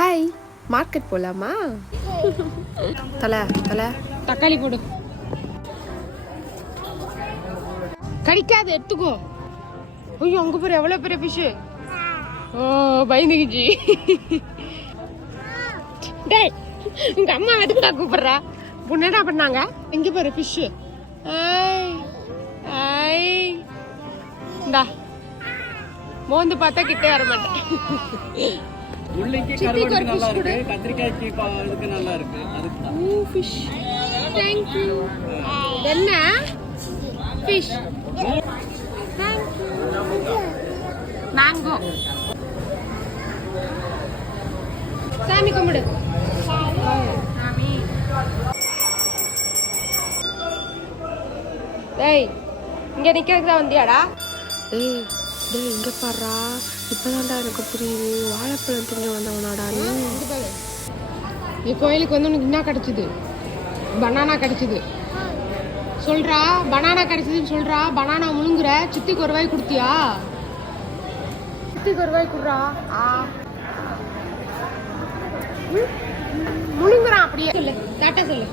Hi, market போலாமா? தலை தலை தக்காளி போடு. கடிக்காது, எடுத்துக்கோ. ஐயோ, அங்க பாரு எவ்வளவு பெரிய ஃபிஷ். ஓ, பயந்துக்குச்சு. டேய், உங்க அம்மா எதுக்குடா கூப்பிடுறா? புண்ணடா பண்ணாங்க. எங்க பாரு ஃபிஷ். ஐய் ஐய், இந்தா மோந்து பார்த்தா கிட்டே வர மாட்டேன். முள்ளங்கி கருவாடுக்கு நல்லா இருக்கு, கத்திரிக்காய்க்கு இதுக்கு நல்லா இருக்கு. அதுக்கு ஓ, ஃபிஷ். Thank you. என்ன ஃபிஷ்? மேங்கோ. சாமி கும்பிடு. சாமி. டேய், இங்க நிக்கிறதுக்கு தான் வந்தியாடா? டேய் டேய், இங்கே பாடுறா. இப்போதான்டா எனக்கு புரியுது. வாழைப்பழம் திங்க வந்தவனாடா நீ. நீ கோயிலுக்கு வந்து உனக்கு என்ன கிடைச்சது? பனானா கிடைச்சது. சொல்றா, பனானா கிடைச்சதுன்னு சொல்றா. பனானா முழுங்குற. சித்திக்கு ஒரு ரூபாய் கொடுத்தியா? சித்திக்கு ஒரு ரூபாய் கொடுறா. முழுங்குறான் அப்படியே. சொல்லு, டாட்டா சொல்லு.